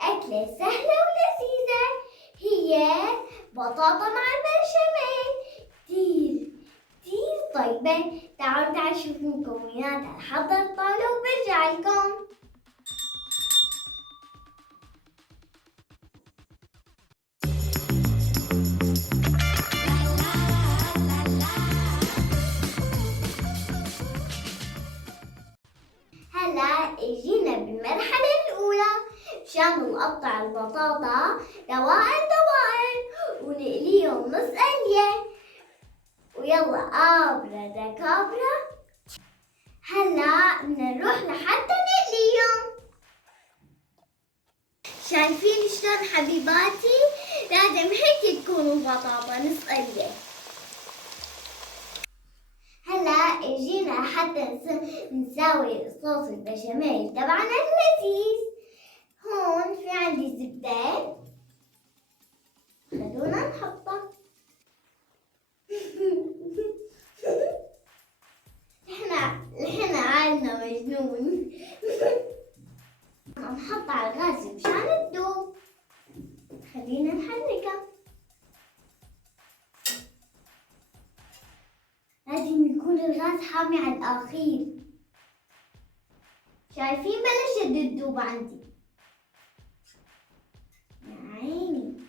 أكلة سهلة ولذيذة، هي بطاطا مع البشاميل. كتير كتير طيبة. تعالوا شوفوا مكوناتها. حضر الطاولة وبرجع لكم. هلا اجينا بالمرحلة الأولى مشان نقطع البطاطا دوائر ونقليهم نص قلية. ويلا أبرة كابرة. هلا بدنا نروح لحتى نقليهم. شايفين شلون حبيباتي؟ لازم هيك تكون البطاطا نص قلية. هلا اجينا حتى نساوي صوص البشاميل تبعنا اللذيذ. هون في عندي زبدة، خلونا نحطها. نحن عالنا مجنون. نحطها على الغاز مشان تدوب. خلينا نحركها. لازم يكون الغاز حامي على الأخير. شايفين بلشت تدوب عندي. يا عيني،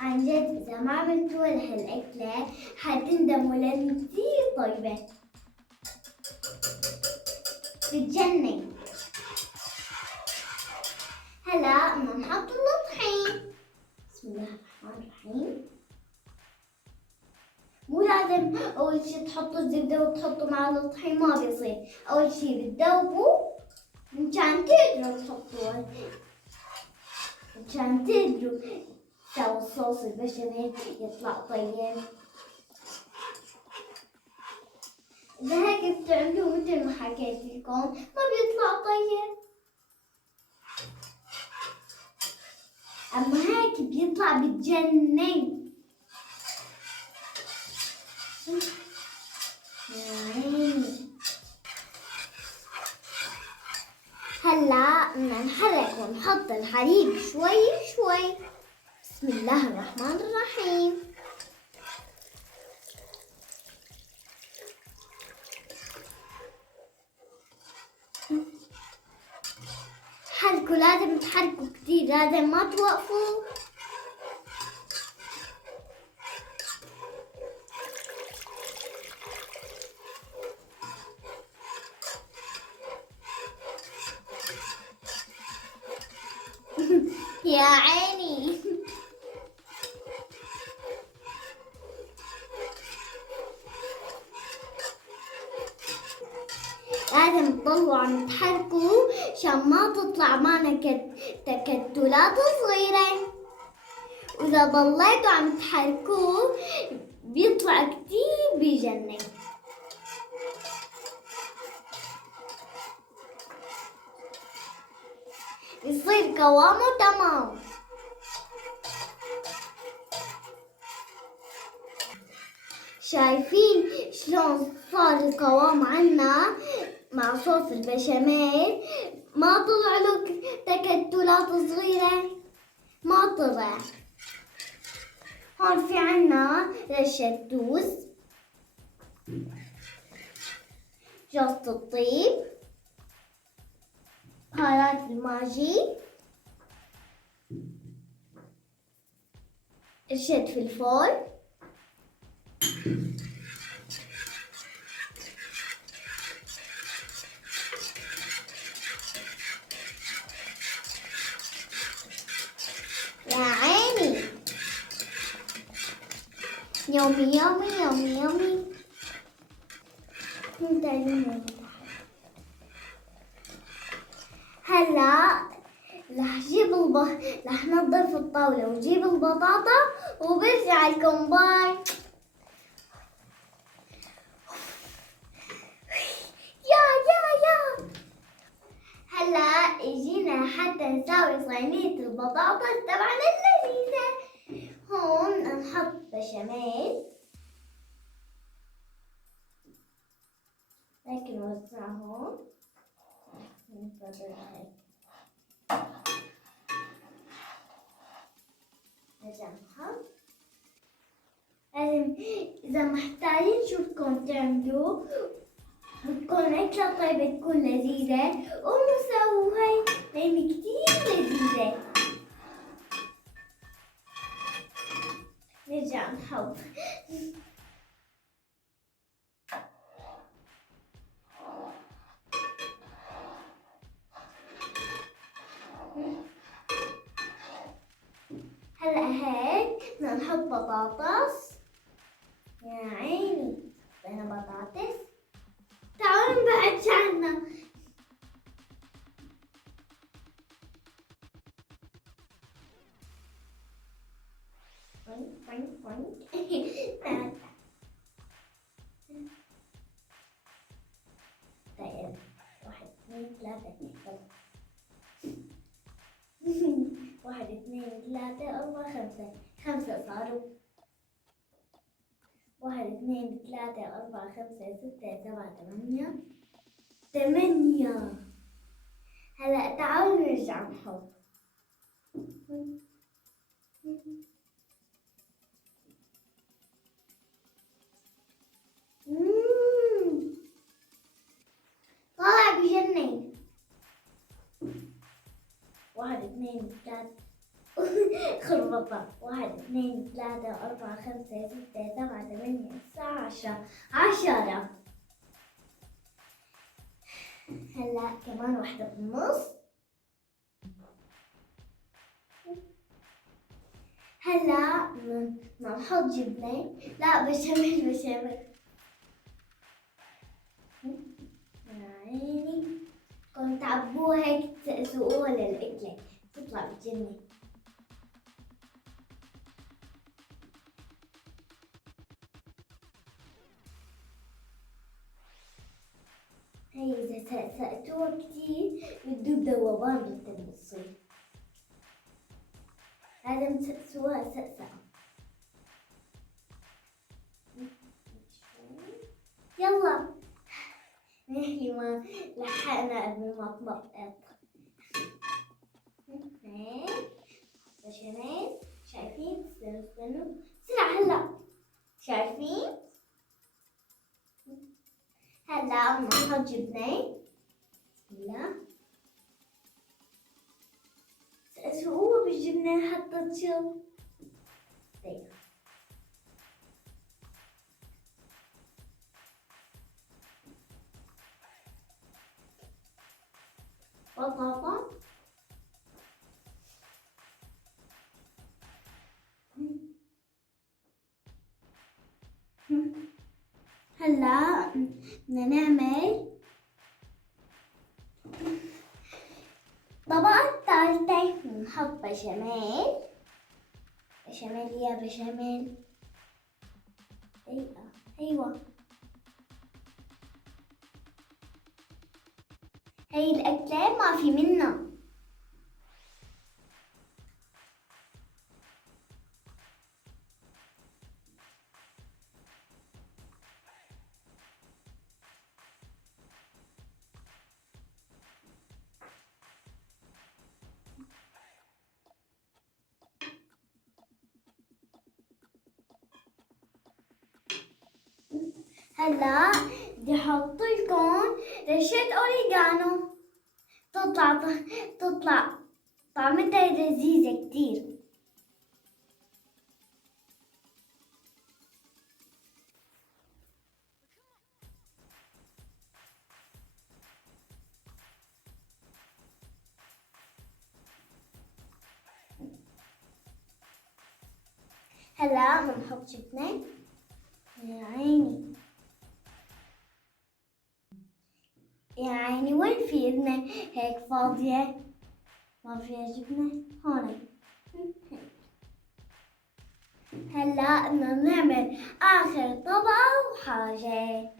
عن جد إذا ما عملتوا هالأكلة حتندموا لأن كتير طيبة، بتجنن. هلا بدنا نحط الطحين. بسم الله الرحمن الرحيم. مو لازم أول شي تحطوا الزبدة وتحطوا مع الطحين، ما بيصير. أول شي بتذوبوا مشان تقدروا تحطوه، مشان تقدروا تسووا صوص البشاميل يطلع طيب. إذا هيك بتعملوه مثل ما حكيت لكم ما بيطلع طيب، أما هيك بيطلع بتجنن. هلا بدنا نحرك ونحط الحليب شوي شوي. بسم الله الرحمن الرحيم. حركوا، لازم تحركوا كتير، لازم ما توقفوا. يا عيني. لازم تضلوا عم تحركوا عشان ما تطلع معنا تكتلات صغيرة. وإذا ضليتوا عم تحركوه بيطلع كتير بيجنن. بيصير قوامه تمام. شايفين شلون صار القوام عنا مع صوص البشاميل؟ ما طلع له تكتلات صغيرة، ما طلع. هون في عنا رشة توز، جوز الطيب، بهارات الماجي، رشة فلفل، يا عيني. يومي يومي يومي يومي. هلا رح ننظف الطاولة وجيب البطاطا وبرجع لكم. باي. يا هلا اجينا حتى نساوي صينية البطاطس تبعنا اللذيذة. هون نحط بشاميل، هيك نوزعه هون. نجمعها. لازم إذا محتاجين نشوفكم تعملوا بتكون أكلة طيبة تكون لذيذة ومسوية لأن كتير لذيذة. نرجع نحط هلا هيك بدنا نحط بطاطس. يا عيني حطينا بطاطس. تعالوا نبعد عنا. طيب 1 2 3 1 2 3 4 5 5 صاروا. 1 2 3 4 5 6 7 8 8. هلا تعالوا نرجع نحط. طالع بجنن. 1 2 3 خربطة. 1 2 3 4 5 6 7 8 9 10 10. هلا كمان واحدة بالنص. هلا بدنا نحط جبنة. لا بشاميل بشاميل. يا عيني كنت تعبوها هيك تسوقوها للأكلة تطلع بتجنن. هي إذا سقسقتوها كتير بتدوب ذوبان بالتنصيب. لازم تسقسوها سقسقة. يلا نحكي ما لحقنا قبل ما تنقط. هيك بشاميل. شايفين؟ استنوا بسرعة هلا. شايفين؟ هلا بدنا نحط جبنة. بسم الله. سقسوها بالجبنة حتى تشوف. طيب بطاطا. هلا بدنا نعمل طبقة الثالثة. نحط بشاميل. بشاميل يا بشاميل. ايوه هي الأكلة ما في منها. هلا بدي احط لكم رشة اوريجانو. تطلع طعمتها لذيذة كتير. هلا بنحط جبنة. يا عيني يا عيني وين في إذنة هيك فاضية ما فيها جبنة هون. هلا بدنا نعمل آخر طبقة وحاجة.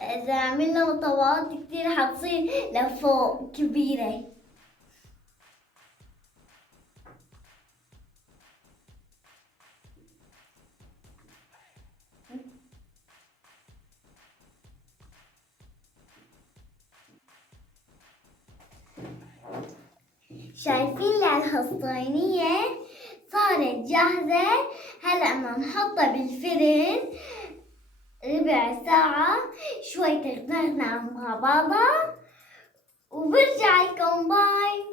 إذا عملنا طبقات كتير حتصير لفوق كبيرة. شايفين العلبة الصينية صارت جاهزة. هلأ بدنا نحطها بالفرن ربع ساعة شوي تغمرنا مع بعضها وبرجع لكم. باي.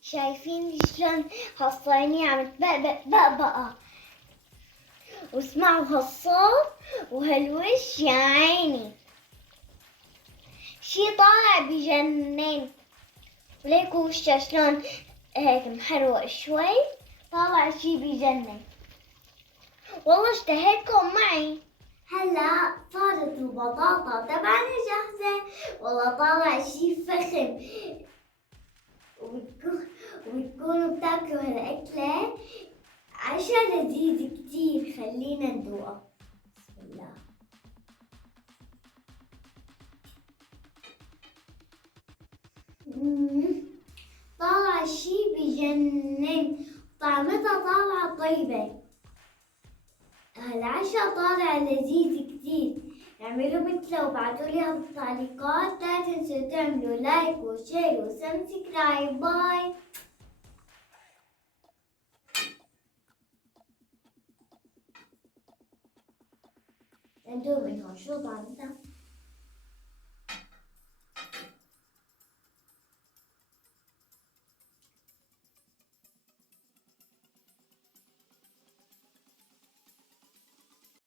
شايفين شلون هالصينية عم تبقبق بقبقة، واسمعوا هالصوت وهالوش يا عيني، شي طالع بجنن. وليكوا وشها شلون هيك محروق شوي، طالع شي بجنن. والله اشتهيتكم معي. هلا صارت البطاطا تبعنا جاهزة. والله طالع شي فخم، وبتكونوا بتاكلوا هالأكلة عشا لذيذ كتير. خلينا ندوقها. بسم الله. طالع شي بجنن، طعمتها طالعة طيبة. هالعشا طالع لذيذ كتير. اعملوا مثله وابعتولي بالتعليقات. لا تنسوا تعملوا لايك وشير وسبسكرايب. باي. انتو منهم شو طعمتها؟